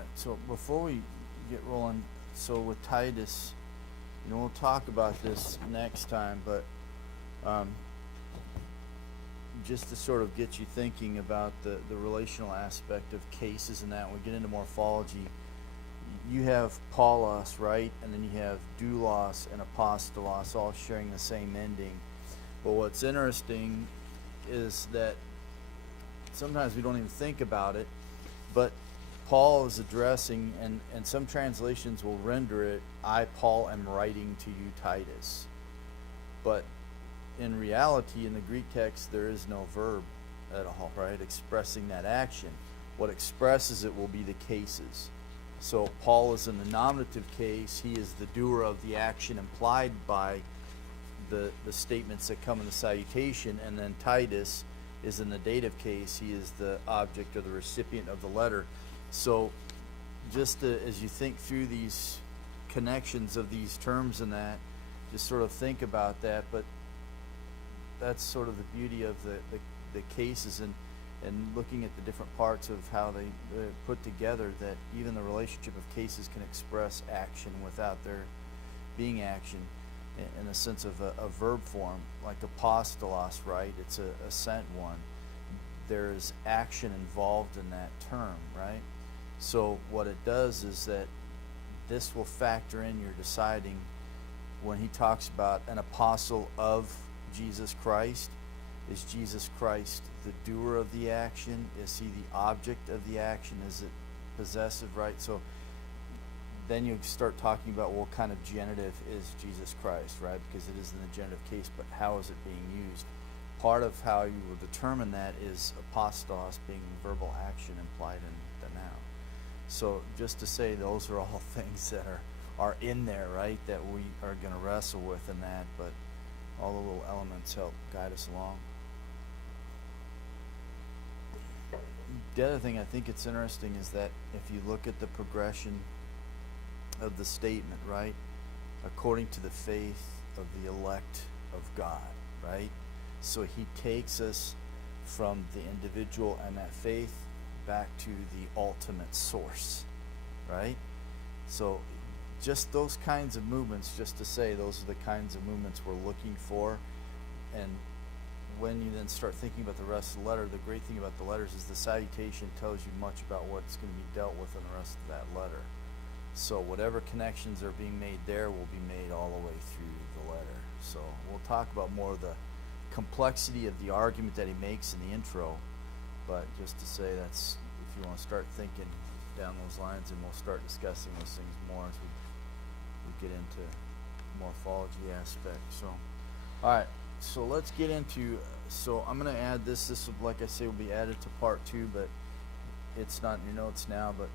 Alright, so before we get rolling, so with Titus, we'll talk about this next time, but just to sort of get you thinking about the relational aspect of cases and that, when we get into morphology, you have Paulos, right? And then you have doulos and apostolos all sharing the same ending. But what's interesting is that sometimes we don't even think about it, but Paul is addressing, and some translations will render it, I, Paul, am writing to you, Titus. But in reality, in the Greek text, there is no verb at all, right, expressing that action. What expresses it will be the cases. So Paul is in the nominative case. He is the doer of the action implied by the statements that come in the salutation, and then Titus is in the dative case. He is the object or the recipient of the letter. So just as you think through these connections of these terms and that, just sort of think about that. But that's sort of the beauty of the cases, and looking at the different parts of how they put together, that even the relationship of cases can express action without there being action in a sense of a verb form, like apostolos, right? It's a sent one. There is action involved in that term, right? So what it does is that this will factor in your deciding when he talks about an apostle of Jesus Christ. Is Jesus Christ the doer of the action? Is he the object of the action? Is it possessive, right? So then you start talking about, well, what kind of genitive is Jesus Christ, right? Because it is in the genitive case, but how is it being used? Part of how you will determine that is apostolos being verbal action implied in the noun. So just to say, those are all things that are in there, right, that we are going to wrestle with in that, but all the little elements help guide us along. The other thing I think it's interesting is that if you look at the progression of the statement, right, according to the faith of the elect of God, right? So he takes us from the individual and that faith back to the ultimate source, right? So just those kinds of movements, just to say those are the kinds of movements we're looking for. And when you then start thinking about the rest of the letter, the great thing about the letters is the salutation tells you much about what's going to be dealt with in the rest of that letter. So whatever connections are being made there will be made all the way through the letter. So we'll talk about more of the complexity of the argument that he makes in the intro, but just to say, that's, if you want to start thinking down those lines, and we'll start discussing those things more as we get into morphology aspect. So all right, so let's get into, so I'm going to add this will, like I say, will be added to part 2, but it's not in your notes now, but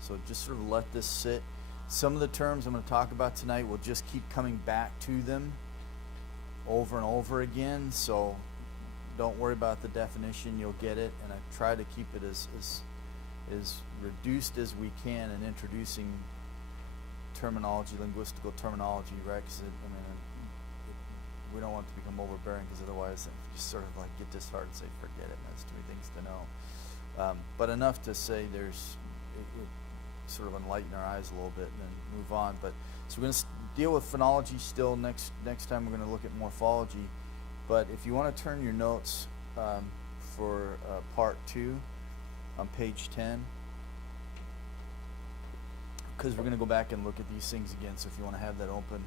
so just sort of let this sit. Some of the terms I'm going to talk about tonight will just keep coming back to them over and over again, so don't worry about the definition, you'll get it, and I try to keep it as reduced as we can in introducing terminology, linguistical terminology, right? Because we don't want it to become overbearing, because otherwise you sort of like get disheartened and say, forget it, and there's too many things to know. But enough to say there's it sort of enlighten our eyes a little bit and then move on. But so we're going to deal with phonology still. Next time we're going to look at morphology. But if you want to turn your notes for part 2 on page 10, because we're going to go back and look at these things again. So if you want to have that open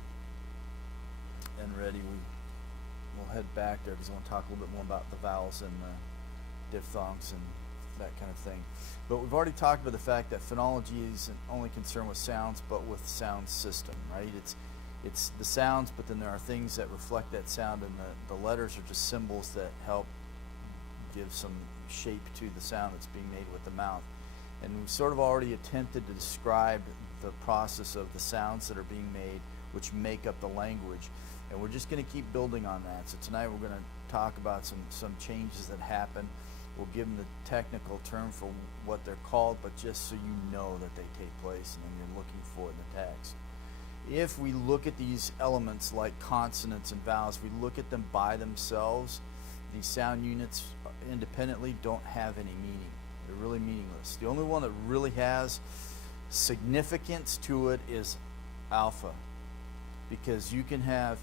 and ready, we'll head back there, because I want to talk a little bit more about the vowels and the diphthongs and that kind of thing. But we've already talked about the fact that phonology isn't only concerned with sounds, but with sound system, right? It's the sounds, but then there are things that reflect that sound, and the letters are just symbols that help give some shape to the sound that's being made with the mouth. And we've sort of already attempted to describe the process of the sounds that are being made, which make up the language. And we're just going to keep building on that. So tonight we're going to talk about some changes that happen. We'll give them the technical term for what they're called, but just so you know that they take place and then you're looking for it in the text. If we look at these elements like consonants and vowels, we look at them by themselves, these sound units independently don't have any meaning. They're really meaningless. The only one that really has significance to it is alpha, because you can have,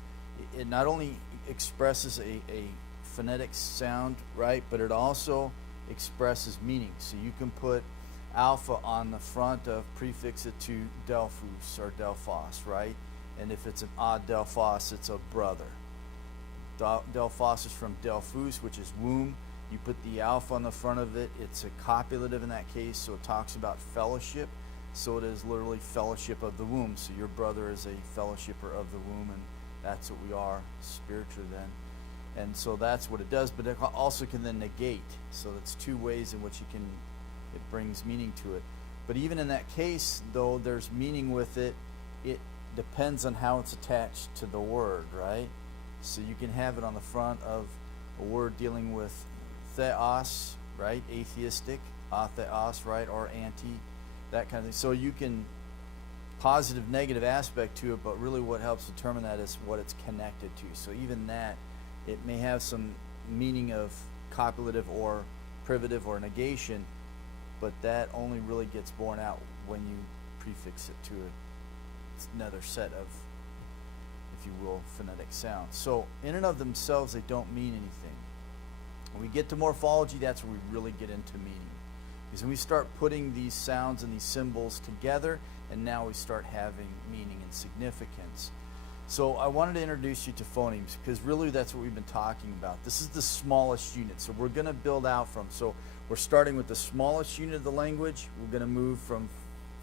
it not only expresses a phonetic sound, right, but it also expresses meaning. So you can put alpha on the front of, prefix it to Delphus or Delphos, right? And if it's an odd Delphos, it's a brother. Delphos is from Delphus, which is womb. You put the alpha on the front of it. It's a copulative in that case, so it talks about fellowship. So it is literally fellowship of the womb. So your brother is a fellowshipper of the womb, and that's what we are spiritually then. And so that's what it does, but it also can then negate. So that's two ways in which it brings meaning to it. But even in that case, though there's meaning with it, it depends on how it's attached to the word, right? So you can have it on the front of a word dealing with theos, right? Atheistic, atheos, right? Or anti, that kind of thing. So you can positive, negative aspect to it, but really what helps determine that is what it's connected to. So even that, it may have some meaning of copulative or privative or negation, but that only really gets borne out when you prefix it to another set of, if you will, phonetic sounds. So in and of themselves, they don't mean anything. When we get to morphology, that's where we really get into meaning. Because when we start putting these sounds and these symbols together, and now we start having meaning and significance. So I wanted to introduce you to phonemes, because really that's what we've been talking about. This is the smallest unit, so we're going to build out from. So we're starting with the smallest unit of the language. We're going to move from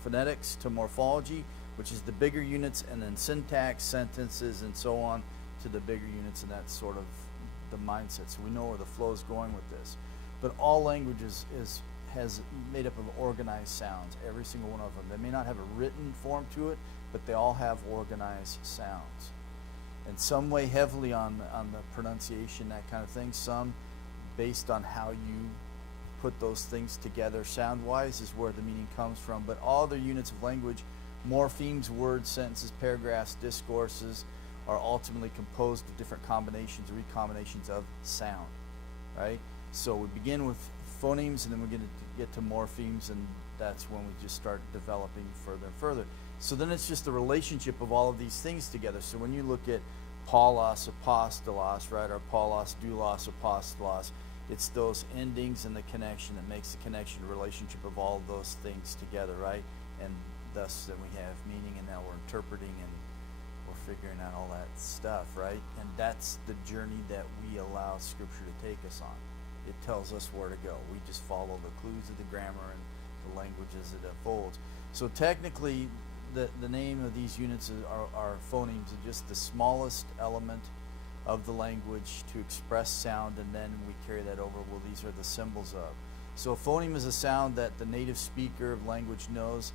phonetics to morphology, which is the bigger units, and then syntax, sentences, and so on to the bigger units, and that's sort of the mindset. So we know where the flow is going with this. But all languages has made up of organized sounds, every single one of them. They may not have a written form to it, but they all have organized sounds. And some weigh heavily on the pronunciation, that kind of thing. Some based on how you put those things together sound-wise is where the meaning comes from. But all other units of language, morphemes, words, sentences, paragraphs, discourses, are ultimately composed of different combinations or recombinations of sound, right? So we begin with phonemes, and then we get to morphemes, and that's when we just start developing further and further. So then it's just the relationship of all of these things together. So when you look at paulos, apostolos, right, or paulos, doulos, apostolos, it's those endings and the connection that makes the connection, the relationship of all of those things together, right? And thus then we have meaning, and now we're interpreting and we're figuring out all that stuff, right? And that's the journey that we allow Scripture to take us on. It tells us where to go. We just follow the clues of the grammar and the language as it unfolds. So technically, the name of these units are phonemes, are just the smallest element of the language to express sound, and then we carry that over. Well, these are the symbols of. So a phoneme is a sound that the native speaker of language knows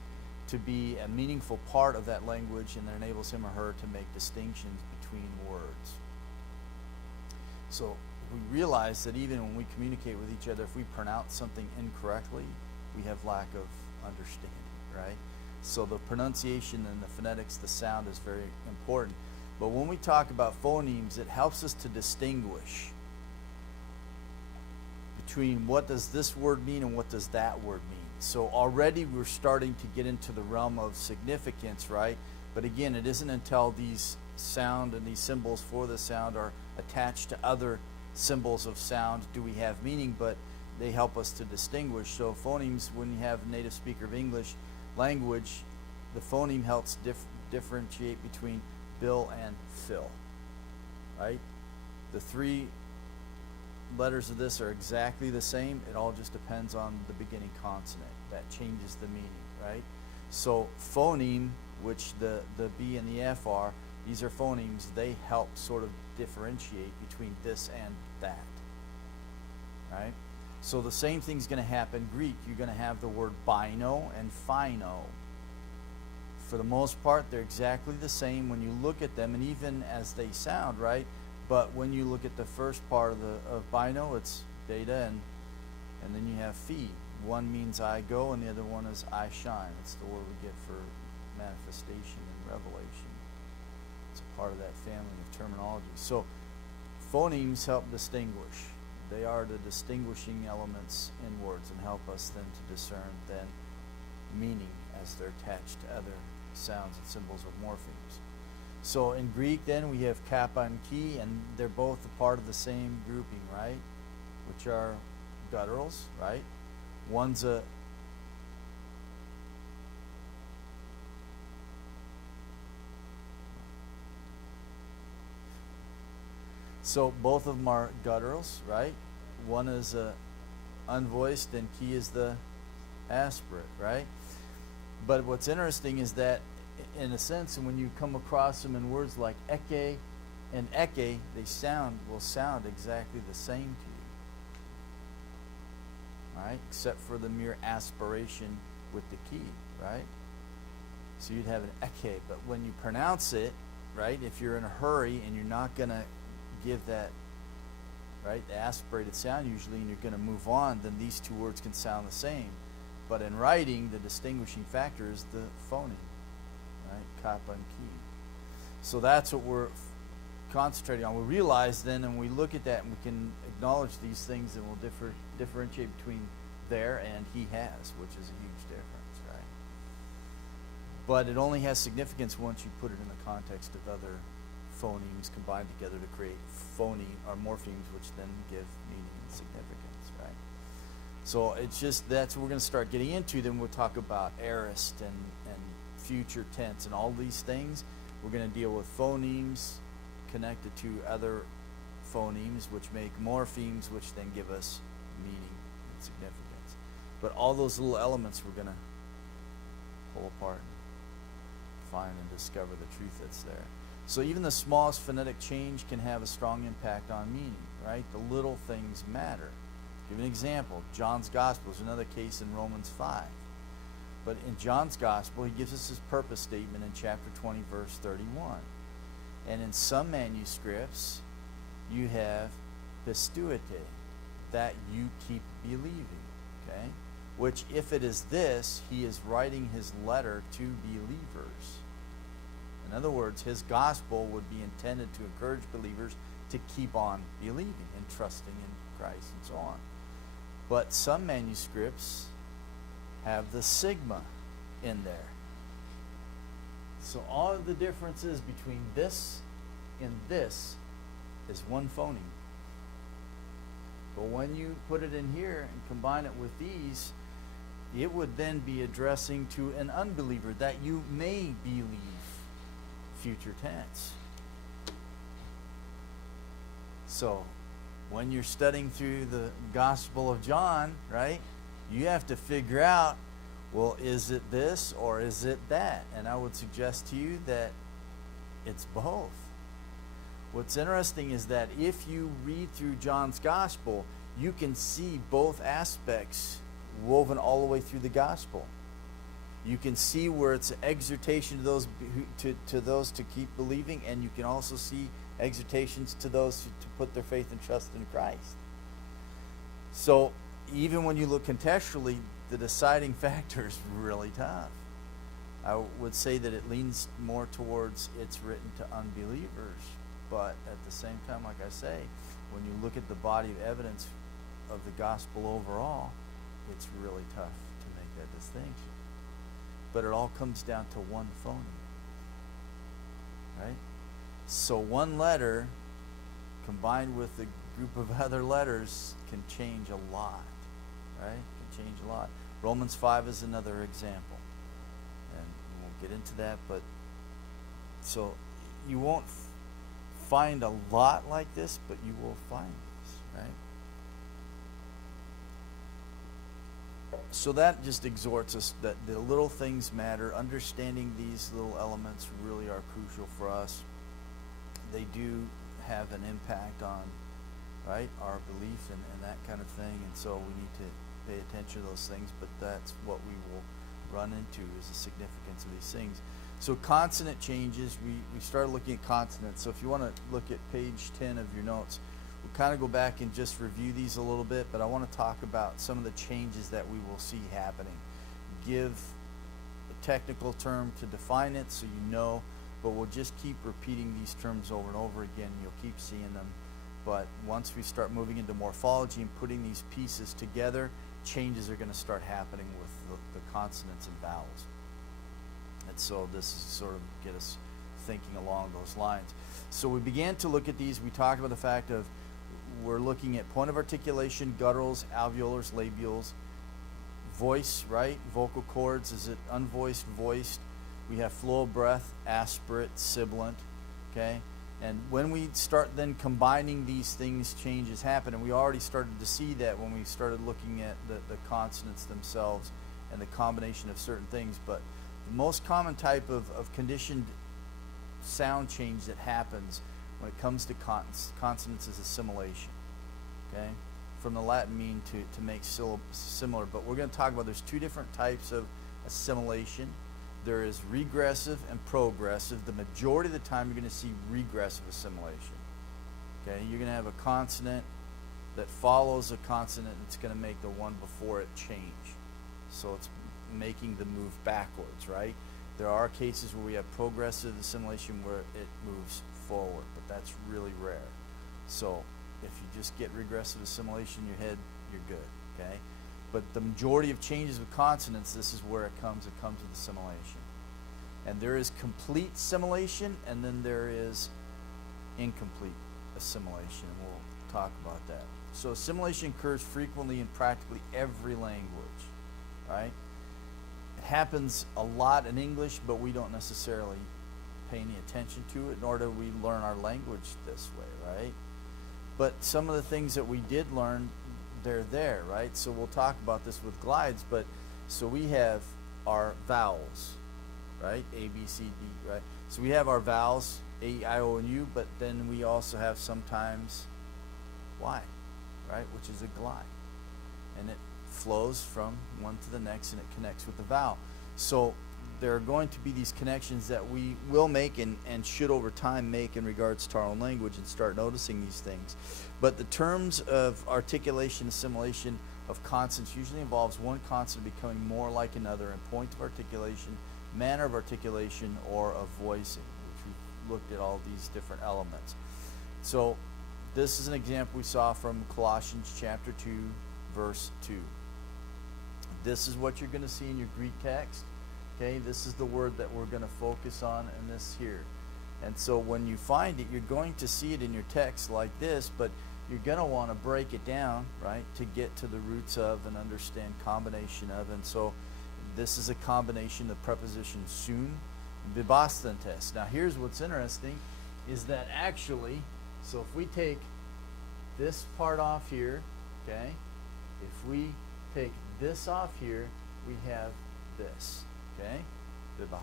to be a meaningful part of that language, and that enables him or her to make distinctions between words. So we realize that even when we communicate with each other, if we pronounce something incorrectly, we have lack of understanding, right? So the pronunciation and the phonetics, the sound is very important. But when we talk about phonemes, it helps us to distinguish between what does this word mean and what does that word mean. So already we're starting to get into the realm of significance, right? But again, it isn't until these sound and these symbols for the sound are attached to other symbols of sound do we have meaning, but they help us to distinguish. So phonemes, when you have a native speaker of English language, the phoneme helps differentiate between Bill and Phil, right? The three letters of this are exactly the same. It all just depends on the beginning consonant. That changes the meaning, right? So phoneme, which the B and the F are, these are phonemes. They help sort of differentiate between this and that, right? So the same thing's going to happen. Greek, you're going to have the word bino and phino. For the most part, they're exactly the same when you look at them, and even as they sound, right? But when you look at the first part of bino, it's beta, and then you have phi. One means I go, and the other one is I shine. It's the word we get for manifestation and revelation. It's a part of that family of terminology. So phonemes help distinguish. They are the distinguishing elements in words and help us then to discern then meaning as they're attached to other sounds and symbols or morphemes. So in Greek then we have kappa and chi, and they're both a part of the same grouping, right? Which are gutturals, right? One's a so both of them are gutturals, right? One is a unvoiced and chi is the aspirate, right? But what's interesting is that in a sense, when you come across them in words like eke and eke, they will sound exactly the same to you. Right? Except for the mere aspiration with the key, right? So you'd have an eke, but when you pronounce it, right, if you're in a hurry and you're not going to give that, right, the aspirated sound usually, and you're going to move on, then these two words can sound the same. But in writing, the distinguishing factor is the phoneme, right, kappa and chi. So that's what we're concentrating on. We realize then, and we look at that, and we can acknowledge these things, and we'll differentiate between there and he has, which is a huge difference, right? But it only has significance once you put it in the context of other phonemes combined together to create phoneme or morphemes, which then give meaning and significance, right? So it's just, that's what we're going to start getting into. Then we'll talk about aorist and future tense and all these things. We're going to deal with phonemes connected to other phonemes, which make morphemes, which then give us meaning and significance. But all those little elements we're going to pull apart and find and discover the truth that's there. So even the smallest phonetic change can have a strong impact on meaning, right? The little things matter. Give an example. John's Gospel is another case in Romans 5. But in John's Gospel, he gives us his purpose statement in chapter 20, verse 31. And in some manuscripts, you have pistuite, that you keep believing, okay? Which, if it is this, he is writing his letter to believers. In other words, his gospel would be intended to encourage believers to keep on believing and trusting in Christ and so on. But some manuscripts have the sigma in there. So all of the differences between this and this is one phoneme. But when you put it in here and combine it with these, it would then be addressing to an unbeliever that you may believe, future tense. So when you're studying through the Gospel of John, right, you have to figure out, well, is it this or is it that? And I would suggest to you that it's both. What's interesting is that if you read through John's Gospel, you can see both aspects woven all the way through the Gospel. You can see where it's an exhortation to those to keep believing, and you can also see exhortations to those to put their faith and trust in Christ. So even when you look contextually, the deciding factor is really tough. I would say that it leans more towards it's written to unbelievers, but at the same time, like I say, when you look at the body of evidence of the gospel overall, it's really tough to make that distinction. But it all comes down to one phoneme, right? So one letter combined with a group of other letters can change a lot, right? Can change a lot. Romans 5 is another example, and we won't get into that, but so you won't find a lot like this, but you will find this, right? So that just exhorts us that the little things matter. Understanding these little elements really are crucial for us. They do have an impact on, right, our belief and that kind of thing, and so we need to pay attention to those things, but that's what we will run into is the significance of these things. So consonant changes, we started looking at consonants. So if you want to look at page 10 of your notes, we'll kind of go back and just review these a little bit, but I want to talk about some of the changes that we will see happening. Give a technical term to define it so you know, but we'll just keep repeating these terms over and over again. You'll keep seeing them, But once we start moving into morphology and putting these pieces together, changes are going to start happening with the consonants and vowels. And so this is sort of get us thinking along those lines. So we began to look at these. We talked about the fact of we're looking at point of articulation, gutturals, alveolars, labials, voice, right? Vocal cords, is it unvoiced, voiced? We have flow of breath, aspirate, sibilant, okay? And when we start then combining these things, changes happen. And we already started to see that when we started looking at the consonants themselves and the combination of certain things. But the most common type of conditioned sound change that happens when it comes to consonants is assimilation, okay? From the Latin mean to make similar. But we're going to talk about there's two different types of assimilation. There is regressive and progressive. The majority of the time you're going to see regressive assimilation. Okay, you're going to have a consonant that follows a consonant that's going to make the one before it change. So it's making the move backwards, right? There are cases where we have progressive assimilation where it moves forward, but that's really rare. So if you just get regressive assimilation in your head, you're good, okay? But the majority of changes with consonants, this is where it comes with assimilation. And there is complete assimilation, and then there is incomplete assimilation, and we'll talk about that. So assimilation occurs frequently in practically every language, right? It happens a lot in English, but we don't necessarily pay any attention to it, nor do we learn our language this way, right? But some of the things that we did learn, they're there, right? So we'll talk about this with glides, but so we have our vowels, right? A, B, C, D, right? So we have our vowels, A, E, I, O, and U, but then we also have sometimes Y, right? Which is a glide. And it flows from one to the next and it connects with the vowel. So there are going to be these connections that we will make and should over time make in regards to our own language and start noticing these things. But the terms of articulation, assimilation of consonants usually involves one consonant becoming more like another in point of articulation, manner of articulation, or of voicing, which we've looked at all these different elements. So this is an example we saw from Colossians chapter 2, verse 2. This is what you're going to see in your Greek text. Okay, this is the word that we're going to focus on in this here. And so when you find it, you're going to see it in your text like this, but you're going to want to break it down, right, to get to the roots of and understand combination of. And so this is a combination of preposition soon, vibastantes. Now here's what's interesting is that actually, so if we take this part off here, okay, if we take this off here, we have this. Okay, vibas.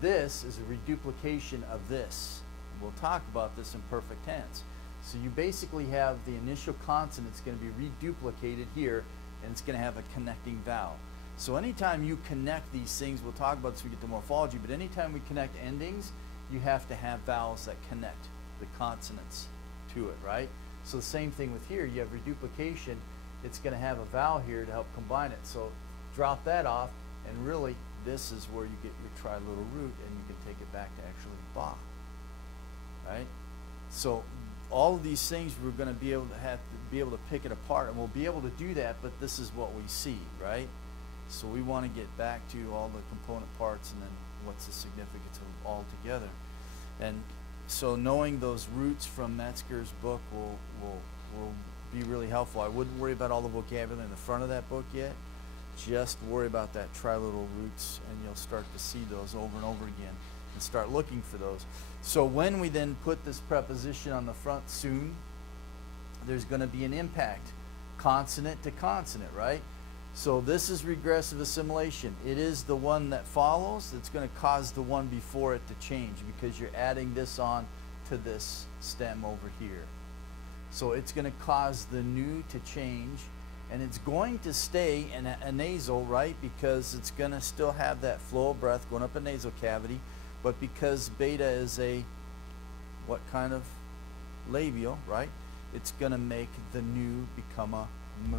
This is a reduplication of this. We'll talk about this in perfect tense. So you basically have the initial consonant is going to be reduplicated here, and it's going to have a connecting vowel. So anytime you connect these things, we'll talk about this when we get to morphology, but anytime we connect endings, you have to have vowels that connect the consonants to it, right? So the same thing with here. You have reduplication. It's going to have a vowel here to help combine it. So drop that off. And really, this is where you get your triliteral root, and you can take it back to actually ba, right? So all of these things we're going to be able to pick it apart, and we'll be able to do that. But this is what we see, right? So we want to get back to all the component parts, and then what's the significance of all together. And so knowing those roots from Metzger's book will be really helpful. I wouldn't worry about all the vocabulary in the front of that book yet. Just worry about that triliteral roots, and you'll start to see those over and over again and start looking for those. So when we then put this preposition on the front soon, there's going to be an impact, consonant to consonant, right? So this is regressive assimilation. It is the one that follows that's going to cause the one before it to change, because you're adding this on to this stem over here. So it's going to cause the new to change. And it's going to stay in a nasal, right? Because it's going to still have that flow of breath going up a nasal cavity. But because beta is a, what kind of labial, right? It's going to make the new become a mu.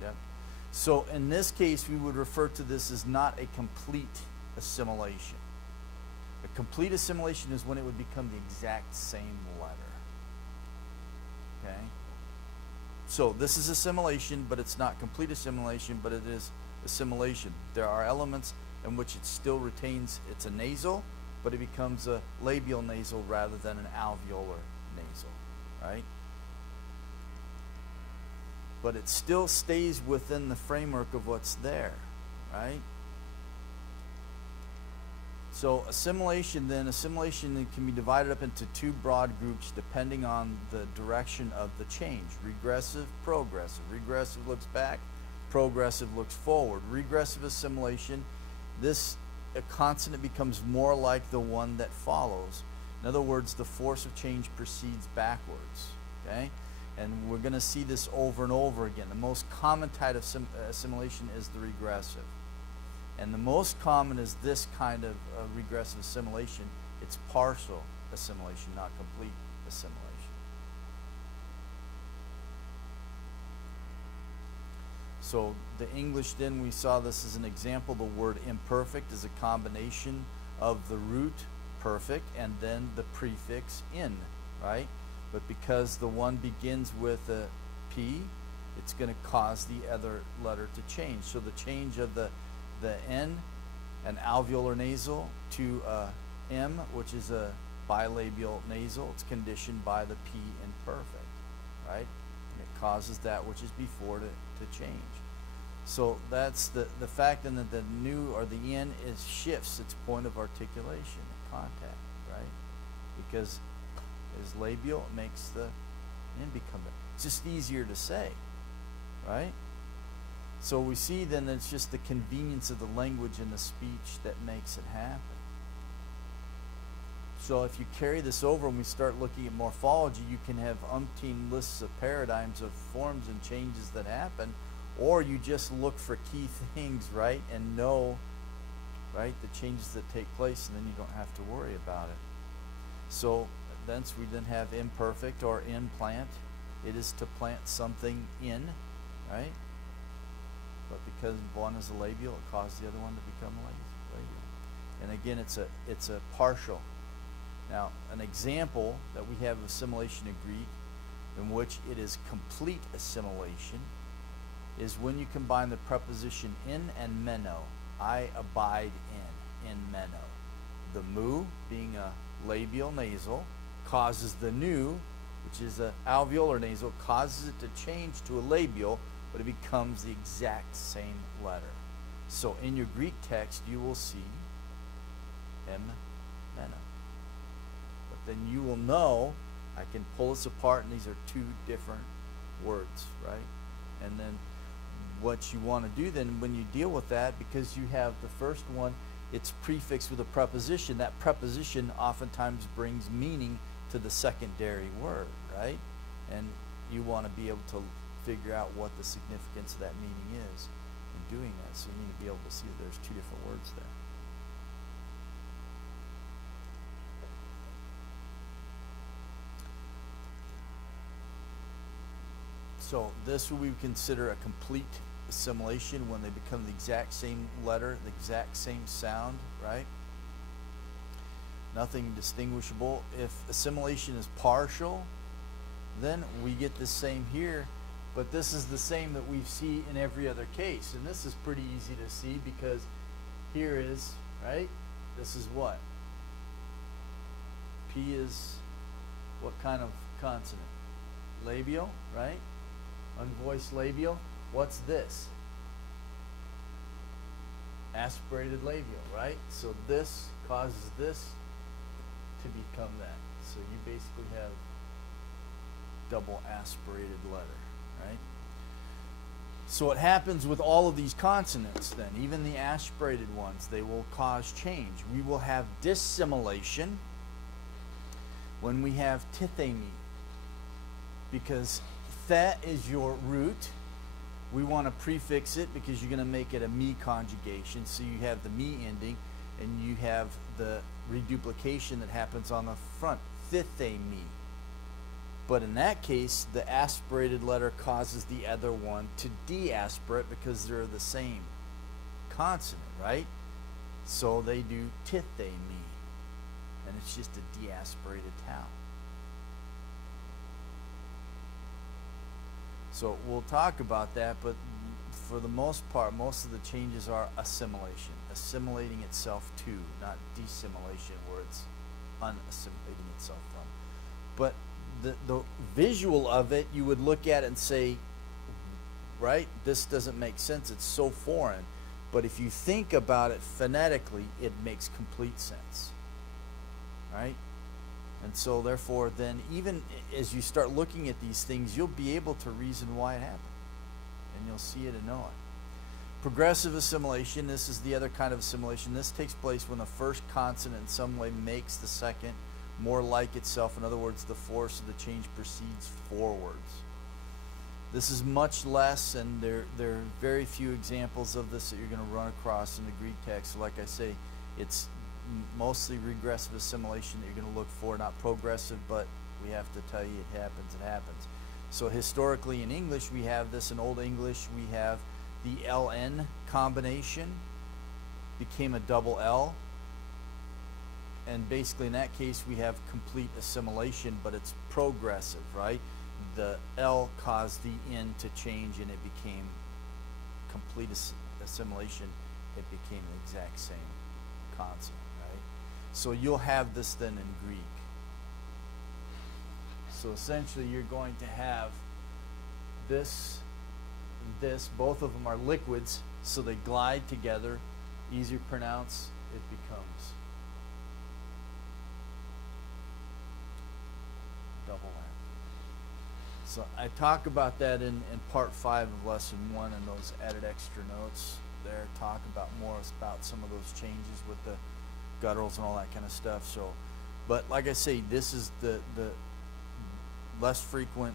Yep. So in this case, we would refer to this as not a complete assimilation. A complete assimilation is when it would become the exact same letter. Okay? So this is assimilation, but it's not complete assimilation, but it is assimilation. There are elements in which it still retains, it's a nasal, but it becomes a labial nasal rather than an alveolar nasal, right? But it still stays within the framework of what's there, right? So assimilation can be divided up into two broad groups depending on the direction of the change. Regressive, progressive. Regressive looks back, progressive looks forward. Regressive assimilation, a consonant becomes more like the one that follows. In other words, the force of change proceeds backwards, okay? And we're going to see this over and over again. The most common type of assimilation is the regressive. And the most common is this kind of regressive assimilation. It's partial assimilation, not complete assimilation. So the English, then, we saw this as an example. The word imperfect is a combination of the root perfect and then the prefix in, right? But because the one begins with a P, it's going to cause the other letter to change. So the change of the N, an alveolar nasal, to a M, which is a bilabial nasal, it's conditioned by the P imperfect, right? And it causes that which is before to change. So that's the fact then that the new or the N shifts its point of articulation and contact, right? Because as labial, it makes the N become it's just easier to say, right? So we see then that it's just the convenience of the language and the speech that makes it happen. So if you carry this over and we start looking at morphology, you can have umpteen lists of paradigms of forms and changes that happen, or you just look for key things, right, and know, right, the changes that take place, and then you don't have to worry about it. So thence we then have imperfect or implant. It is to plant something in, right? But because one is a labial, it causes the other one to become labial. And again, it's a partial. Now, an example that we have of assimilation in Greek in which it is complete assimilation is when you combine the preposition in and meno. I abide in meno. The mu, being a labial nasal, causes the nu, which is an alveolar nasal, causes it to change to a labial, but it becomes the exact same letter. So in your Greek text, you will see meno. But then you will know, I can pull this apart, and these are two different words, right? And then what you want to do then when you deal with that, because you have the first one, it's prefixed with a preposition. That preposition oftentimes brings meaning to the secondary word, right? And you want to be able to figure out what the significance of that meaning is in doing that. So you need to be able to see that there's two different words there. So this we would consider a complete assimilation when they become the exact same letter, the exact same sound, right? Nothing distinguishable. If assimilation is partial, then we get the same here, but this is the same that we see in every other case. And this is pretty easy to see because here is, right? This is what? P is what kind of consonant? Labial, right? Unvoiced labial. What's this? Aspirated labial, right? So this causes this to become that. So you basically have double aspirated letter, right? So what happens with all of these consonants then, even the aspirated ones, they will cause change. We will have dissimilation when we have tithemi, because that is your root. We want to prefix it because you're going to make it a me conjugation. So you have the me ending, and you have the reduplication that happens on the front, thithemi. But in that case, the aspirated letter causes the other one to deaspirate because they're the same consonant, right? So they do tithemi. and it's just a deaspirated tau. So we'll talk about that, but for the most part, most of the changes are assimilation, assimilating itself to, not desimilation, where it's unassimilating itself from. But the visual of it, you would look at it and say, right, this doesn't make sense, it's so foreign. But if you think about it phonetically, it makes complete sense, right? And so therefore, then even as you start looking at these things, you'll be able to reason why it happened. And you'll see it and know it. Progressive assimilation, this is the other kind of assimilation. This takes place when the first consonant in some way makes the second more like itself. In other words, the force of the change proceeds forwards. This is much less, and there are very few examples of this that you're going to run across in the Greek text. So like I say, it's mostly regressive assimilation that you're going to look for, not progressive, but we have to tell you it happens. So historically in English, we have this. In Old English, we have the LN combination became a double L. And basically in that case, we have complete assimilation, but it's progressive, right? The L caused the N to change, and it became complete assimilation. It became the exact same consonant, right? So you'll have this then in Greek. So essentially you're going to have this, both of them are liquids, so they glide together, easier to pronounce, it becomes double M. So I talk about that in part 5 of lesson 1, and those added extra notes there talk about more about some of those changes with the gutturals and all that kind of stuff. So, but like I say, this is the less frequent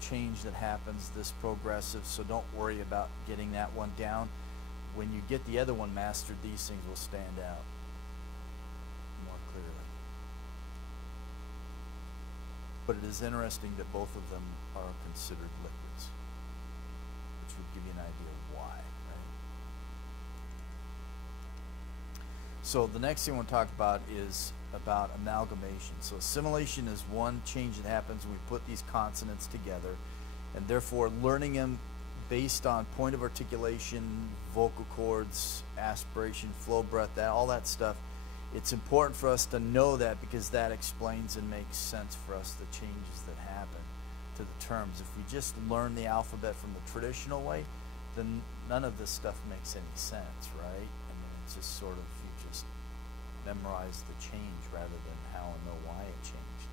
change that happens, this progressive, so don't worry about getting that one down. When you get the other one mastered, these things will stand out more clearly. But it is interesting that both of them are considered liquids, which would give you an idea of why, right? So the next thing I want to talk about is about amalgamation. So assimilation is one change that happens when we put these consonants together, and therefore learning them based on point of articulation, vocal cords, aspiration, flow, breath, all that stuff. It's important for us to know that, because that explains and makes sense for us the changes that happen to the terms. If we just learn the alphabet from the traditional way, then none of this stuff makes any sense, right? I mean, it's just sort of, you just memorize the change rather than how and know why it changed.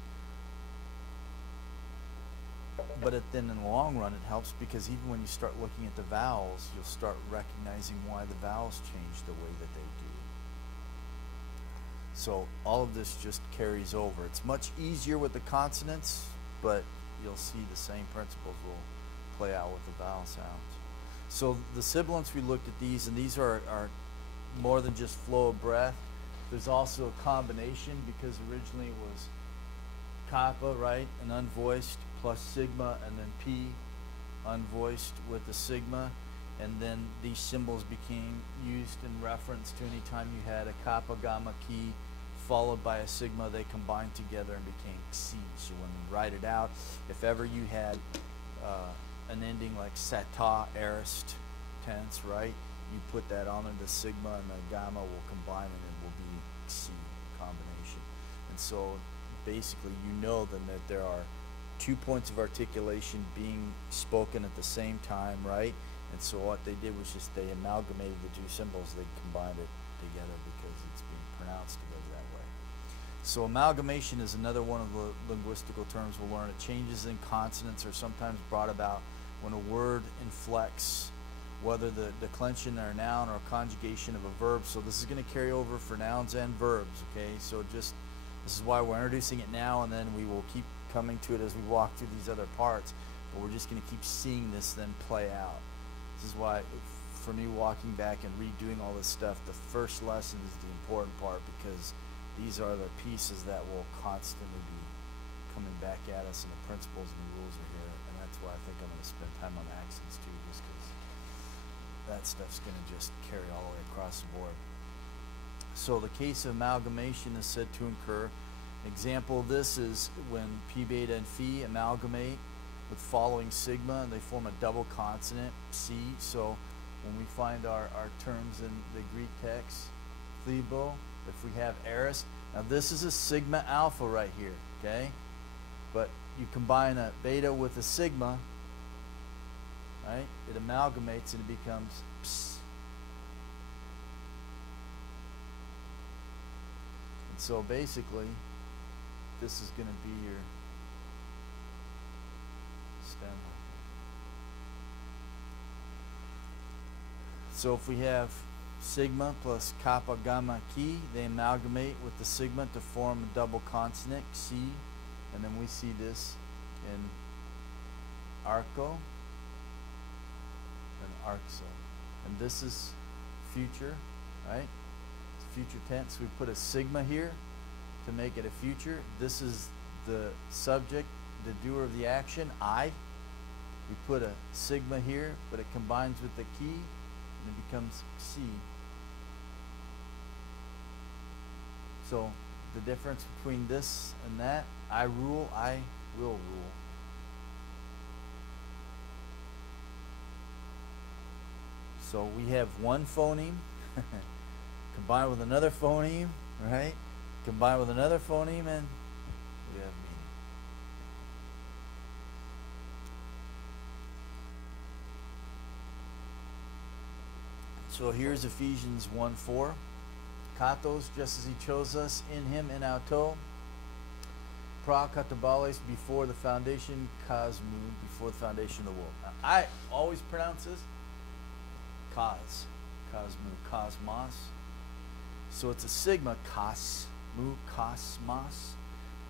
But then in the long run, it helps, because even when you start looking at the vowels, you'll start recognizing why the vowels change the way that they do. So all of this just carries over. It's much easier with the consonants, but you'll see the same principles will play out with the vowel sounds. So the sibilants, we looked at these, and these are more than just flow of breath. There's also a combination, because originally it was kappa, right, and unvoiced, plus sigma, and then P, unvoiced with the sigma. And then these symbols became used in reference to any time you had a kappa gamma key followed by a sigma, they combined together and became xi. So when we write it out, if ever you had an ending like sata, aorist tense, right, you put that on into sigma, and the gamma will combine, and it will be xi combination. And so basically you know then that there are 2 points of articulation being spoken at the same time, right? And so what they did was just they amalgamated the 2 symbols, they combined it together because it's being pronounced together that way. So amalgamation is another one of the linguistical terms we'll learn. It changes in consonants are sometimes brought about when a word inflects, whether the declension or a noun or a conjugation of a verb. So this is going to carry over for nouns and verbs, okay? So just, this is why we're introducing it now, and then we will keep coming to it as we walk through these other parts. But we're just going to keep seeing this then play out. This is why, for me, walking back and redoing all this stuff, the first lesson is the important part, because these are the pieces that will constantly be coming back at us, and the principles and the rules are here. And that's why I think I'm going to spend time on accents too, just because that stuff's going to just carry all the way across the board. So the case of amalgamation is said to occur Example of this is when P beta and Phi amalgamate with following sigma, and they form a double consonant, psi. So when we find our terms in the Greek text, thebo, if we have aorist, now this is a sigma alpha right here, okay? But you combine a beta with a sigma, right? It amalgamates and it becomes ps. And so basically, this is going to be your stem. So if we have sigma plus kappa gamma chi, they amalgamate with the sigma to form a double consonant, xi, and then we see this in arco and arxo. And this is future, right? It's future tense. We put a sigma here to make it a future. This is the subject, the doer of the action, I. We put a sigma here, but it combines with the chi, and it becomes xi. So the difference between this and that, I rule, I will rule. So we have one phoneme combined with another phoneme, right? Combined with another phoneme, and we have meaning. So here's Ephesians 1:4. Katos, just as he chose us in him in auto. Pra katabales, before the foundation, kosmu, before the foundation of the world. Now, I always pronounce this kosmu, cosmos. So it's a sigma, kosmu, cosmos.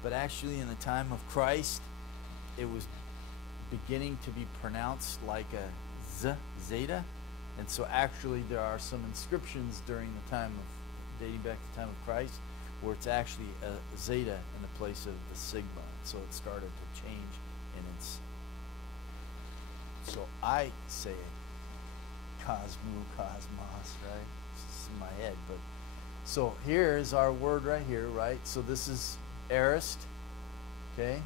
But actually in the time of Christ, it was beginning to be pronounced like a z, zeta. And so actually there are some inscriptions during the time of, dating back to the time of Christ, where it's actually a zeta in the place of the sigma. So it started to change in its. So I say it, cosmu, cosmos, right? It's in my head, but so here is our word right here, right? So this is aorist, okay?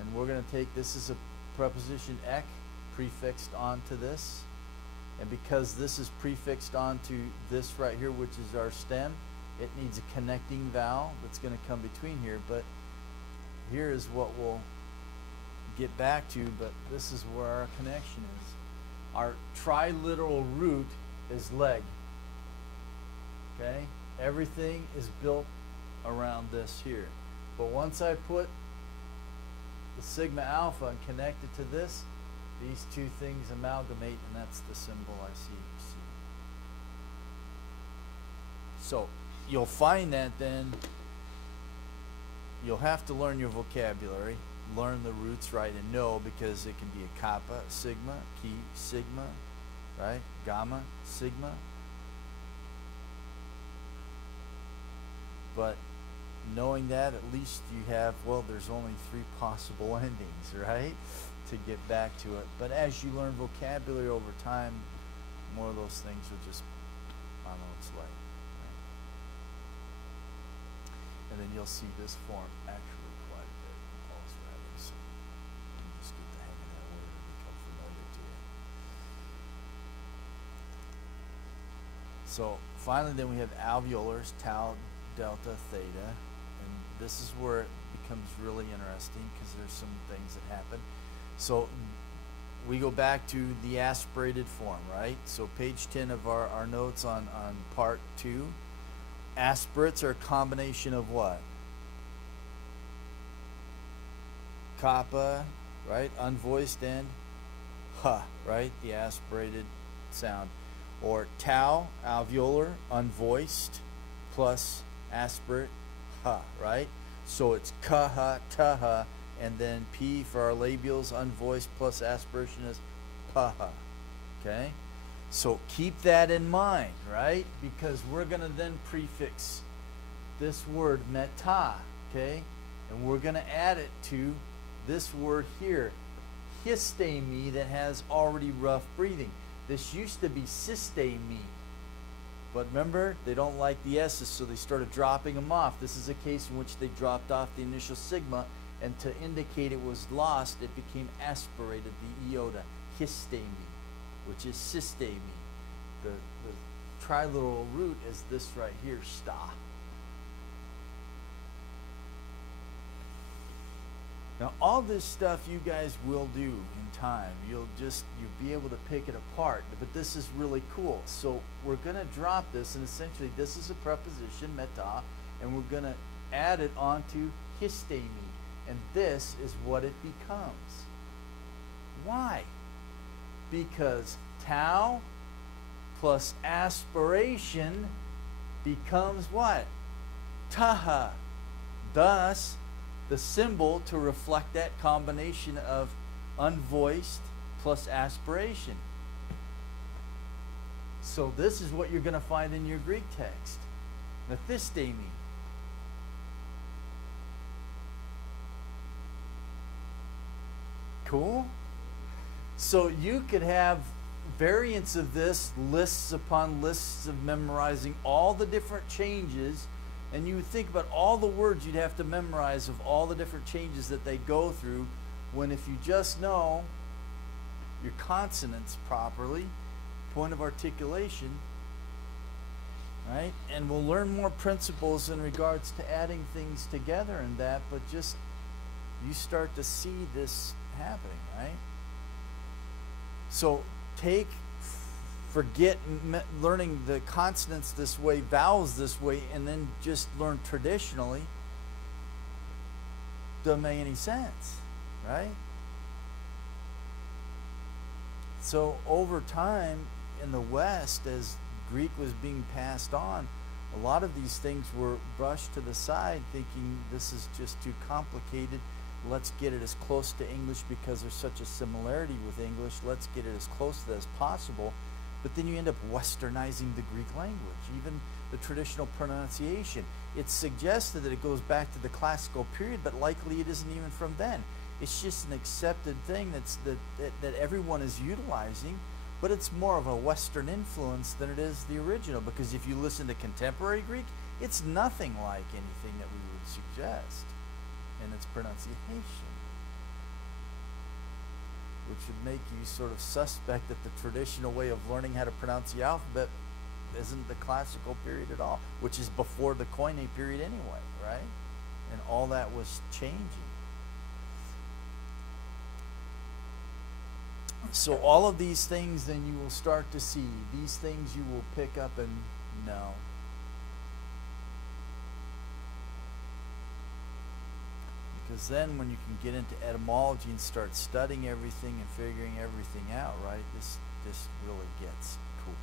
And we're going to take, this is a preposition ek prefixed onto this. And because this is prefixed onto this right here, which is our stem, it needs a connecting vowel that's going to come between here. But here is what we'll get back to, but this is where our connection is. Our triliteral root is leg. Okay? Everything is built around this here. But once I put the sigma alpha and connect it to this, these two things amalgamate, and that's the symbol I see. So you'll find that then you'll have to learn your vocabulary, learn the roots right, and know, because it can be a kappa, sigma, chi, sigma, right? Gamma, sigma. But knowing that, at least you have, well, there's only 3 possible endings, right? To get back to it. But as you learn vocabulary over time, more of those things will just on its way. Right? And then you'll see this form actually quite a bit in Paul's writings. So you just get the hang of that word and become familiar to it. So finally then we have alveolars, tau, delta, theta. And this is where it becomes really interesting, because there's some things that happen. So we go back to the aspirated form, right? So page 10 of our notes on part 2. Aspirates are a combination of what? Kappa, right? Unvoiced, and ha, right? The aspirated sound. Or tau, alveolar, unvoiced, plus aspirate, ha, right? So it's ka-ha, ta-ha. And then P for our labials, unvoiced, plus aspiration is paha. Okay? So keep that in mind, right? Because we're going to then prefix this word meta, okay? And we're going to add it to this word here, histemi, that has already rough breathing. This used to be systemi, But remember, they don't like the S's, so they started dropping them off. This is a case in which they dropped off the initial sigma, and to indicate it was lost, it became aspirated, the iota, histemi, which is systemi. The triliteral root is this right here, sta. Now, all this stuff you guys will do in time. You'll be able to pick it apart. But this is really cool. So we're going to drop this, and essentially this is a preposition, meta, and we're going to add it onto histemi. And this is what it becomes. Why? Because tau plus aspiration becomes what? Taha. Thus, the symbol to reflect that combination of unvoiced plus aspiration. So this is what you're going to find in your Greek text. Methistemi. Cool? So you could have variants of this, lists upon lists of memorizing all the different changes, and you would think about all the words you'd have to memorize of all the different changes that they go through, when if you just know your consonants properly, point of articulation, right? And we'll learn more principles in regards to adding things together and that, but just you start to see this happening, right? So forget learning the consonants this way, vowels this way, and then just learn traditionally. Doesn't make any sense, right? So over time in the West, as Greek was being passed on, a lot of these things were brushed to the side, thinking this is just too complicated. Let's get it as close to English because there's such a similarity with English. Let's get it as close to that as possible. But then you end up westernizing the Greek language, even the traditional pronunciation. It's suggested that it goes back to the classical period, but likely it isn't even from then. It's just an accepted thing that everyone is utilizing, but it's more of a Western influence than it is the original, because if you listen to contemporary Greek, it's nothing like anything that we would suggest in its pronunciation, which would make you sort of suspect that the traditional way of learning how to pronounce the alphabet isn't the classical period at all, which is before the Koine period anyway, right? And all that was changing. So all of these things then you will start to see. These things you will pick up and know. Because then when you can get into etymology and start studying everything and figuring everything out, right, this really gets cool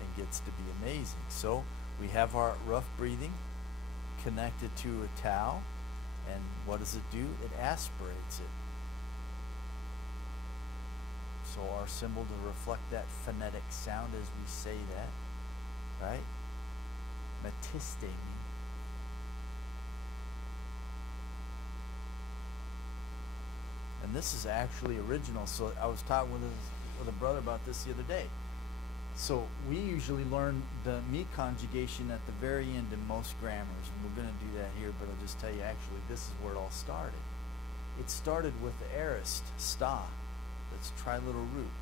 and gets to be amazing. So we have our rough breathing connected to a tau, and what does it do? It aspirates it. So our symbol to reflect that phonetic sound as we say that, right? Metistemi. And this is actually original. So I was talking with a brother about this the other day. So we usually learn the me conjugation at the very end in most grammars, and we're going to do that here, but I'll just tell you actually this is where it all started. It started with the aorist, sta, that's triliteral root.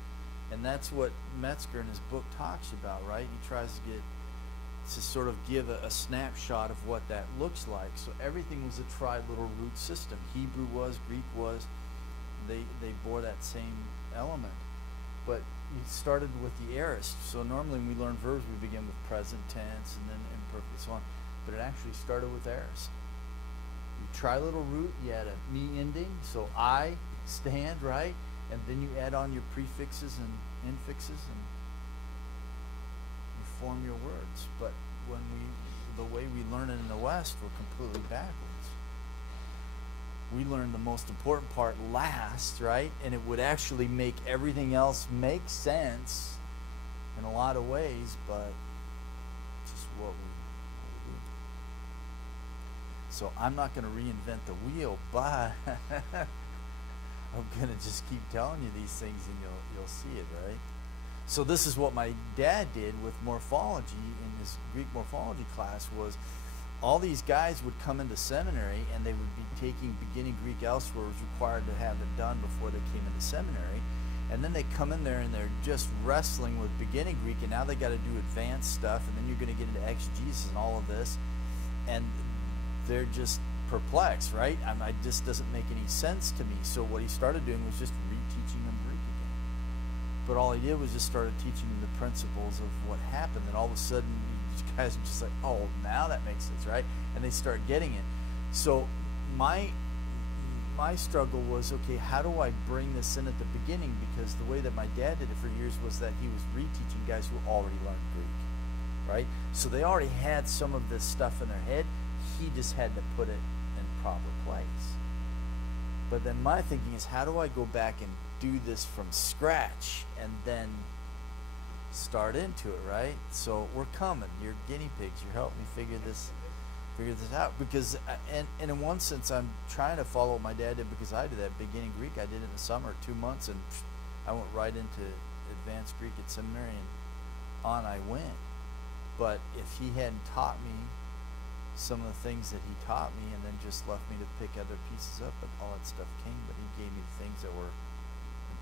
And that's what Metzger in his book talks about, right? He tries to sort of give a snapshot of what that looks like. So everything was a triliteral root system. Hebrew was, Greek was, they bore that same element. But you started with the aorist. So normally when we learn verbs, we begin with present tense and then imperfect and so on. But it actually started with aorist. You triliteral root, you had a me ending, so I stand, right? And then you add on your prefixes and infixes and you form your words. But the way we learn it in the West, we're completely backwards. We learn the most important part last, right? And it would actually make everything else make sense in a lot of ways, but just what we do. So I'm not going to reinvent the wheel, but I'm going to just keep telling you these things and you'll see it, right? So this is what my dad did with morphology in his Greek morphology class. Was all these guys would come into seminary and they would be taking beginning Greek elsewhere, was required to have it done before they came into seminary. And then they come in there and they're just wrestling with beginning Greek, and now they got to do advanced stuff, and then you're going to get into exegesis and all of this, and they're just perplexed, right? It just doesn't make any sense to me. So what he started doing was just reteaching them Greek again. But all he did was just started teaching them the principles of what happened, and all of a sudden these guys are just like, oh, now that makes sense, right? And they start getting it. So my struggle was, okay, how do I bring this in at the beginning? Because the way that my dad did it for years was that he was reteaching guys who already learned Greek, right? So they already had some of this stuff in their head. He just had to put it in proper place. But then my thinking is, how do I go back and do this from scratch and then start into it, right? So we're coming. You're guinea pigs. You're helping me figure this out, because and in one sense I'm trying to follow what my dad did, because I did that beginning Greek. I did it in the summer, 2 months, and I went right into advanced Greek at seminary, and on I went. But if he hadn't taught me some of the things that he taught me and then just left me to pick other pieces up, but all that stuff came, but he gave me the things that were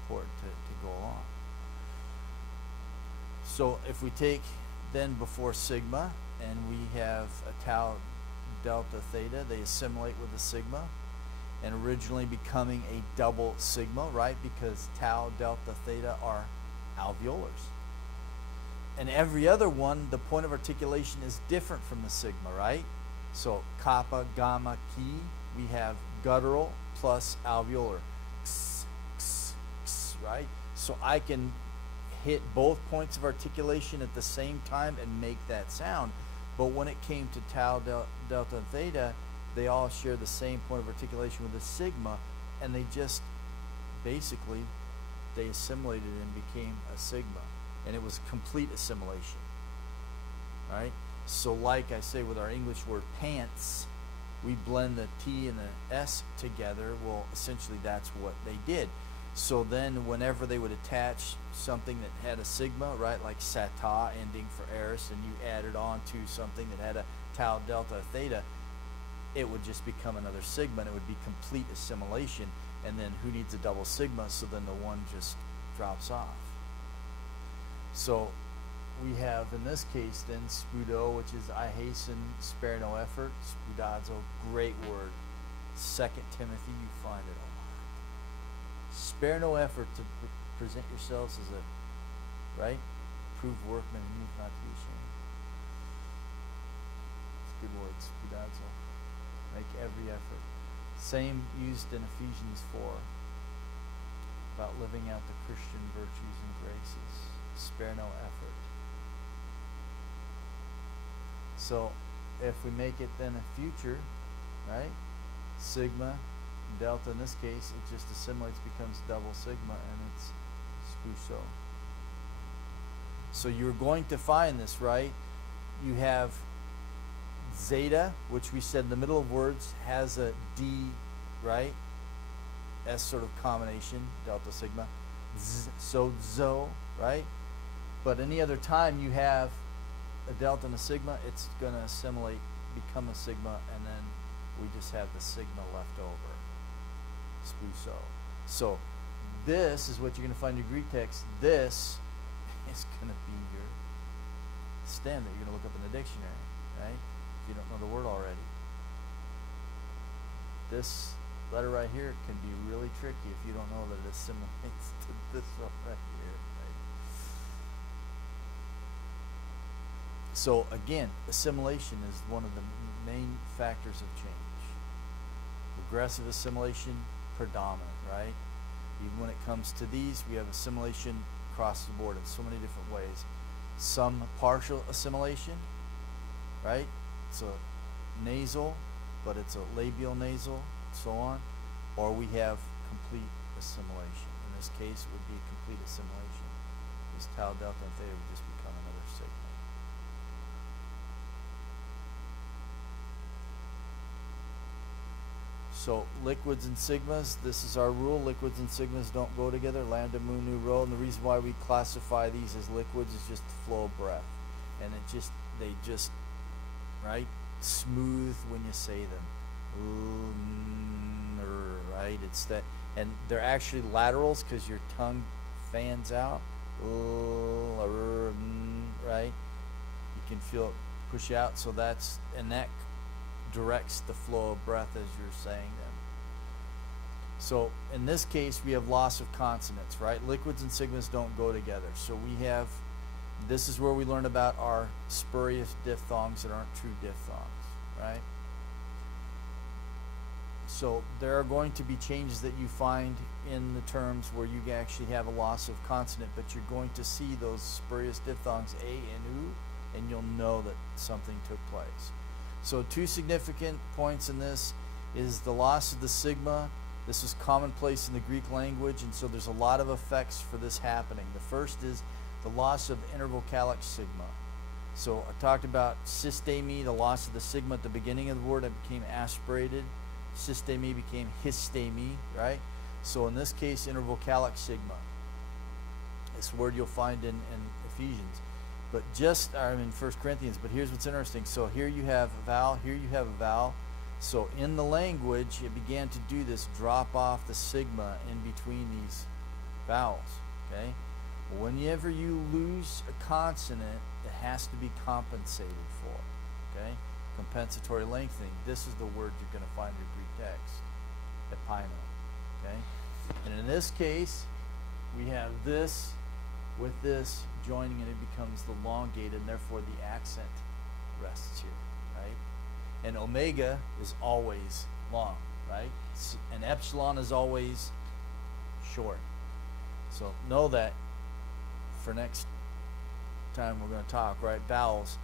important to go along. So if we take then before sigma, and we have a tau delta theta, they assimilate with the sigma, and originally becoming a double sigma, right? Because tau delta theta are alveolars. And every other one, the point of articulation is different from the sigma, right? So kappa, gamma, chi, we have guttural plus alveolar, x, x, x, right? So I can hit both points of articulation at the same time and make that sound. But when it came to tau, delta, and theta, they all share the same point of articulation with the sigma, and they just basically, they assimilated and became a sigma. And it was complete assimilation, right? So like I say with our English word pants, we blend the T and the S together. Well, essentially that's what they did. So then whenever they would attach something that had a sigma, right, like sata ending for eris, and you added on to something that had a tau, delta, theta, it would just become another sigma, and it would be complete assimilation. And then who needs a double sigma? So then the one just drops off. So we have, in this case, then spudo, which is I hasten, spare no effort. Spudazo, great word. 2 Timothy, you find it a lot. Spare no effort to present yourselves as a, right, proved workman and need not to be ashamed. It's a good word, spudazo. Make every effort. Same used in Ephesians 4 about living out the Christian virtues and graces. Spare no effort. So if we make it then a future, right, sigma, delta in this case, it just assimilates, becomes double sigma, and it's spuso. So you're going to find this, right? You have zeta, which we said in the middle of words has a D, right? S sort of combination, delta sigma. So zo, right? But any other time you have a delta and a sigma, it's going to assimilate, become a sigma, and then we just have the sigma left over. Spuso. So this is what you're going to find in your Greek text. This is going to be your stem that you're going to look up in the dictionary, right? If you don't know the word already. This letter right here can be really tricky if you don't know that it assimilates to this one right here. Right? So again, assimilation is one of the main factors of change. Regressive assimilation, predominant, right? Even when it comes to these, we have assimilation across the board in so many different ways. Some partial assimilation, right? It's a nasal, but it's a labial nasal, so on. Or we have complete assimilation. In this case, it would be complete assimilation. This tau, delta, and theta would just become another sigma. So liquids and sigmas, this is our rule. Liquids and sigmas don't go together. Lambda, mu, nu, rho. And the reason why we classify these as liquids is just the flow of breath. And they just, right, smooth when you say them. Right, it's that, and they're actually laterals because your tongue fans out. Right, you can feel it push out. So that's, and that directs the flow of breath as you're saying them. So in this case, we have loss of consonants, right? Liquids and sigmas don't go together. So we have, this is where we learn about our spurious diphthongs that aren't true diphthongs, right? So there are going to be changes that you find in the terms where you actually have a loss of consonant, but you're going to see those spurious diphthongs A and U, and you'll know that something took place. So two significant points in this is the loss of the sigma. This is commonplace in the Greek language, and so there's a lot of effects for this happening. The first is the loss of intervocalic sigma. So I talked about systeme, the loss of the sigma at the beginning of the word. It became aspirated. Systeme became histeme, right? So in this case, intervocalic sigma. This word you'll find in Ephesians. But just, in 1 Corinthians, but here's what's interesting. So here you have a vowel, here you have a vowel. So in the language, it began to do this, drop off the sigma in between these vowels, okay? Whenever you lose a consonant, it has to be compensated for, okay? Compensatory lengthening. This is the word you're going to find in your Greek text, epino, okay? And in this case, we have this with this joining, and it becomes the elongated, and therefore the accent rests here, right? And omega is always long, right? And epsilon is always short. So know that for next time we're going to talk, right? Vowels,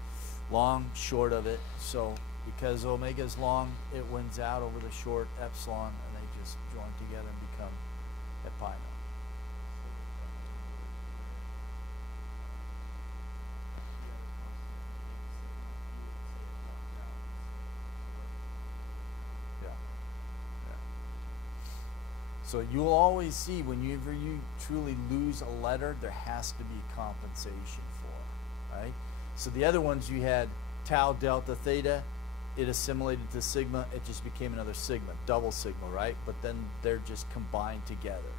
long, short of it. So because omega is long, it wins out over the short epsilon, and they just join together and become epino. So you'll always see whenever you truly lose a letter, there has to be compensation for, right? So the other ones you had tau, delta, theta, it assimilated to sigma, it just became another sigma, double sigma, right? But then they're just combined together.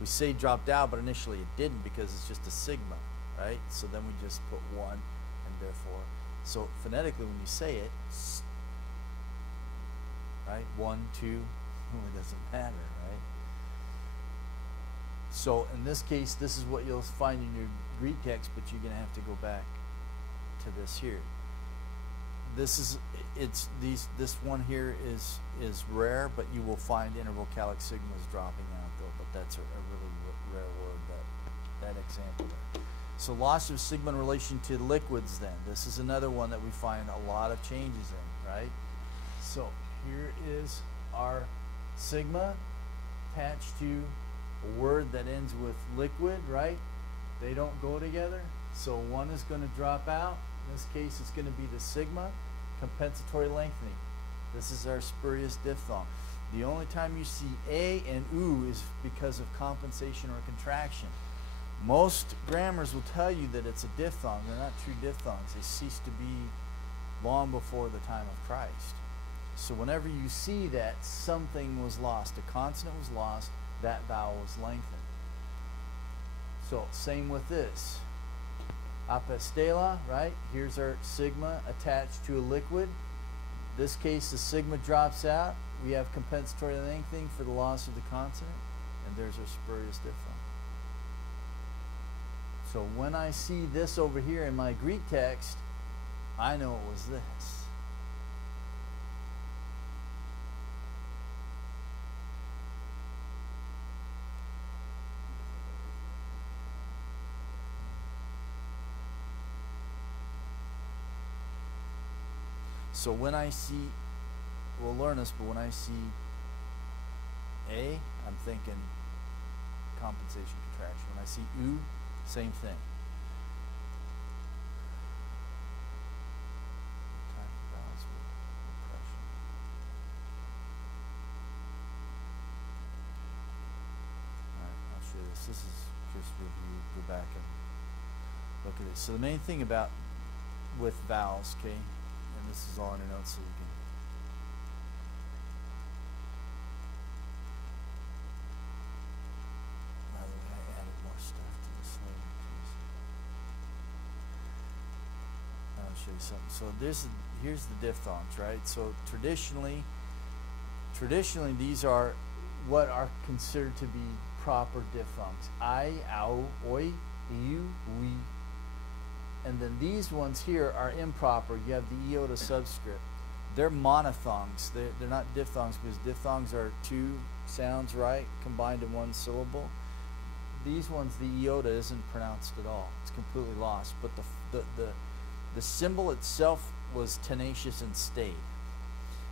We say dropped out, but initially it didn't because it's just a sigma, right? So then we just put one, and therefore, so phonetically when you say it, right? 1, 2, it doesn't matter, right? So in this case, this is what you'll find in your Greek text, but you're going to have to go back to this here. This is, this one here is rare, but you will find intervocalic sigmas dropping out though, but that's a really rare word, that example there. So loss of sigma in relation to liquids then. This is another one that we find a lot of changes in, right? So here is our sigma attached to a word that ends with liquid, right? They don't go together. So one is going to drop out. In this case, it's going to be the sigma. Compensatory lengthening. This is our spurious diphthong. The only time you see A and U is because of compensation or contraction. Most grammars will tell you that it's a diphthong. They're not true diphthongs. They ceased to be long before the time of Christ. So whenever you see that something was lost, a consonant was lost, that vowel was lengthened. So same with this. Apostela, right? Here's our sigma attached to a liquid. In this case, the sigma drops out. We have compensatory lengthening for the loss of the consonant, and there's our spurious diphthong. So when I see this over here in my Greek text, I know it was this. So when I see, we'll learn this, but when I see A, I'm thinking compensation contraction. When I see U, same thing. this. This is just review. Go back and look at this. So the main thing about with vowels, okay, and this is all in your notes so you can. By the way, I added more stuff to this later. I'll show you something. So here's the diphthongs, right? So traditionally these are what are considered to be proper diphthongs. I, ow, oi, you, we. And then these ones here are improper. You have the iota subscript. They're monophthongs. They're not diphthongs because diphthongs are two sounds, right, combined in one syllable. These ones, the iota isn't pronounced at all. It's completely lost. But the symbol itself was tenacious and stayed.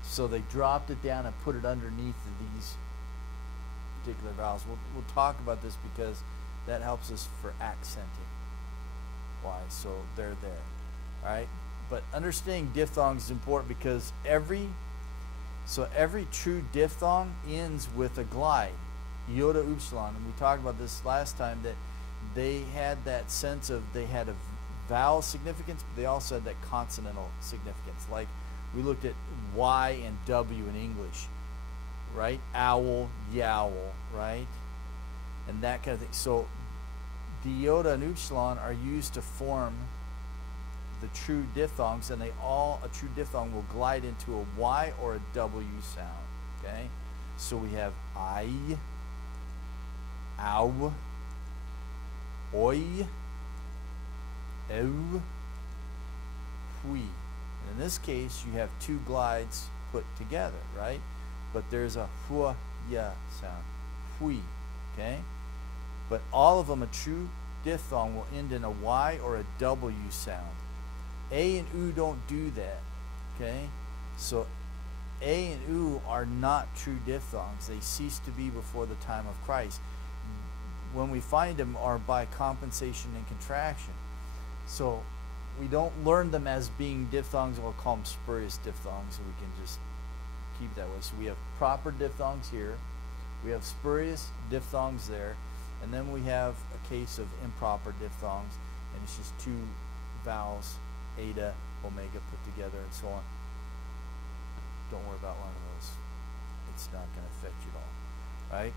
So they dropped it down and put it underneath these particular vowels. We'll talk about this because that helps us for accenting. Why? So they're there. All right? But understanding diphthongs is important because every true diphthong ends with a glide, iota upsilon. And we talked about this last time that they had that sense of they had a vowel significance, but they also had that consonantal significance. Like we looked at Y and W in English, right? Owl, yowl, right? And that kind of thing. So the iota and upsilon are used to form the true diphthongs, and a true diphthong will glide into a Y or a W sound, okay? So we have I, ow, oi, ew, hui. And in this case, you have two glides put together, right? But there's a hua, ya sound, hui, okay? But all of them, a true diphthong will end in a Y or a W sound. A and U don't do that, okay? So A and U are not true diphthongs. They cease to be before the time of Christ. When we find them are by compensation and contraction. So we don't learn them as being diphthongs, and we'll call them spurious diphthongs, so we can just keep that way. So we have proper diphthongs here. We have spurious diphthongs there. And then we have a case of improper diphthongs, and it's just two vowels, eta, omega put together, and so on. Don't worry about learning those. It's not going to affect you at all, right?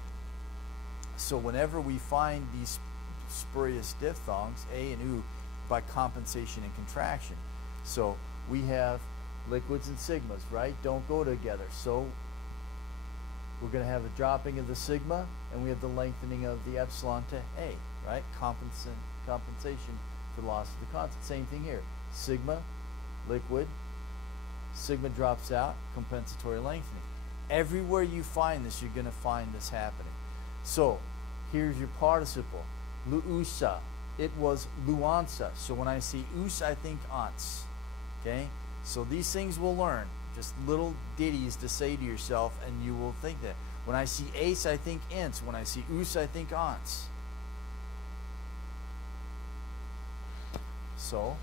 So whenever we find these spurious diphthongs, A and U, by compensation and contraction. So we have liquids and sigmas, right? Don't go together. So we're going to have a dropping of the sigma, and we have the lengthening of the epsilon to A, right? Compensation for loss of the consonant. Same thing here. Sigma, liquid, sigma drops out, compensatory lengthening. Everywhere you find this, you're going to find this happening. So here's your participle. Luusa. It was luansa. So when I see us, I think ants. Okay? So these things we'll learn. Just little ditties to say to yourself, and you will think that. When I see ace, I think ints. When I see us, I think aunts. So,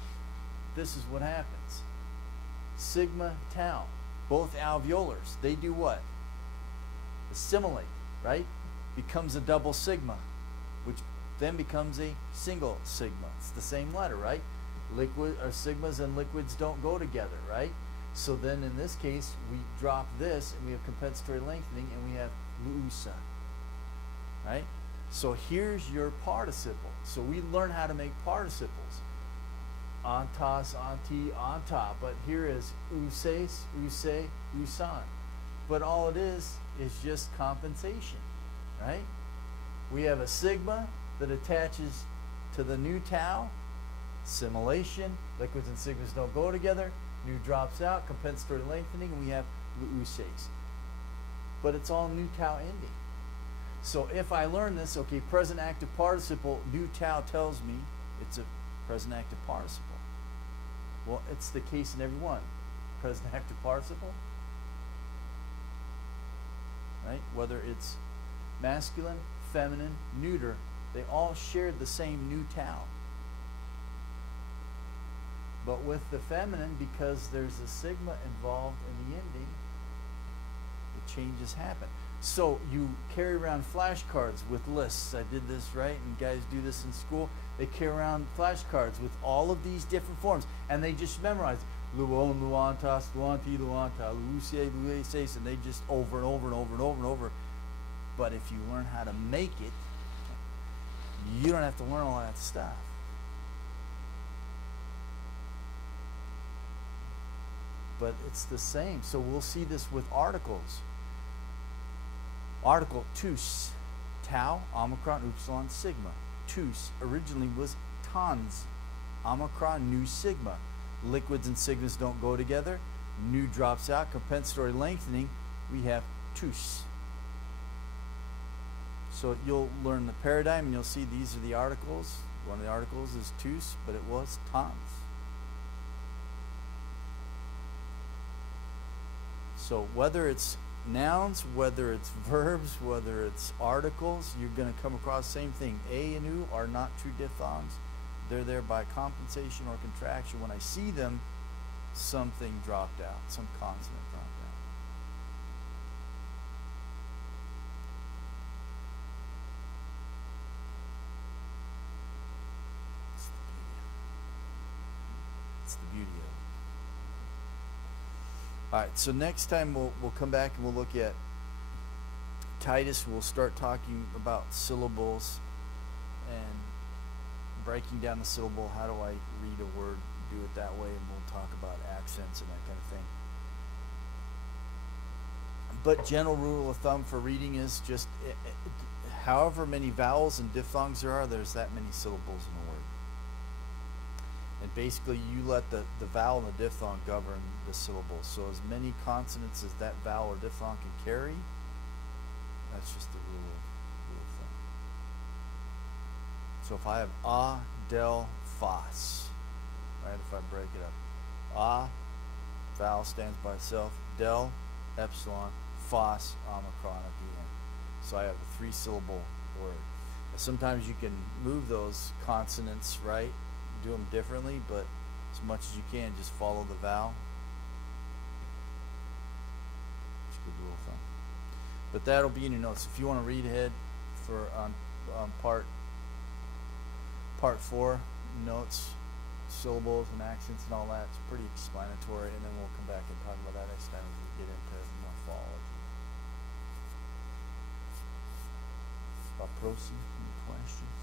this is what happens. Sigma, tau, both alveolars, they do what? Assimilate, right? Becomes a double sigma, which then becomes a single sigma. It's the same letter, right? Liquid or sigmas and liquids don't go together, right? So then in this case, we drop this, and we have compensatory lengthening, and we have luusa, right? So here's your participle. So we learn how to make participles. Antas, anti, anta. But here is uses, use, usan. But all it is just compensation, right? We have a sigma that attaches to the new tau. Assimilation. Liquids and sigmas don't go together. Nu drops out, compensatory lengthening, and we have luuses. But it's all nu tau ending. So if I learn this, okay, present active participle, nu tau tells me it's a present active participle. Well, it's the case in every one. Present active participle, right? Whether it's masculine, feminine, neuter, they all shared the same nu tau. But with the feminine, because there's a sigma involved in the ending, the changes happen. So you carry around flashcards with lists. I did this, right? And guys do this in school. They carry around flashcards with all of these different forms, and they just memorize Luon, Luantas, Luanti, Luanta, Lucie, Lueses, and they just over and over and over and over and over. But if you learn how to make it, you don't have to learn all that stuff. But it's the same. So we'll see this with articles. Article tus, tau, omicron, upsilon, sigma. Tus originally was tons, omicron, nu, sigma. Liquids and sigmas don't go together. Nu drops out. Compensatory lengthening, we have tus. So you'll learn the paradigm and you'll see these are the articles. One of the articles is tus, but it was tons. So whether it's nouns, whether it's verbs, whether it's articles, you're going to come across the same thing. A and U are not true diphthongs. They're there by compensation or contraction. When I see them, something dropped out, some consonant dropped out. It's the beauty of it. All right, so next time we'll come back and we'll look at Titus. We'll start talking about syllables and breaking down the syllable. How do I read a word, do it that way, and we'll talk about accents and that kind of thing. But general rule of thumb for reading is just however many vowels and diphthongs there are, there's that many syllables in a word. And basically you let the vowel and the diphthong govern the syllables. So as many consonants as that vowel or diphthong can carry, that's just the rule of thumb. So if I have a, del, fas, right, if I break it up, a, vowel stands by itself, del, epsilon, fas, omicron at the end. So I have a 3-syllable word. Sometimes you can move those consonants, right? Do them differently, but as much as you can, just follow the vowel. It's a good rule of thumb. But that'll be in your notes. If you want to read ahead for on part 4, notes, syllables and accents and all that, it's pretty explanatory, and then we'll come back and talk about that next time as we get into morphology. Paprosi, any questions?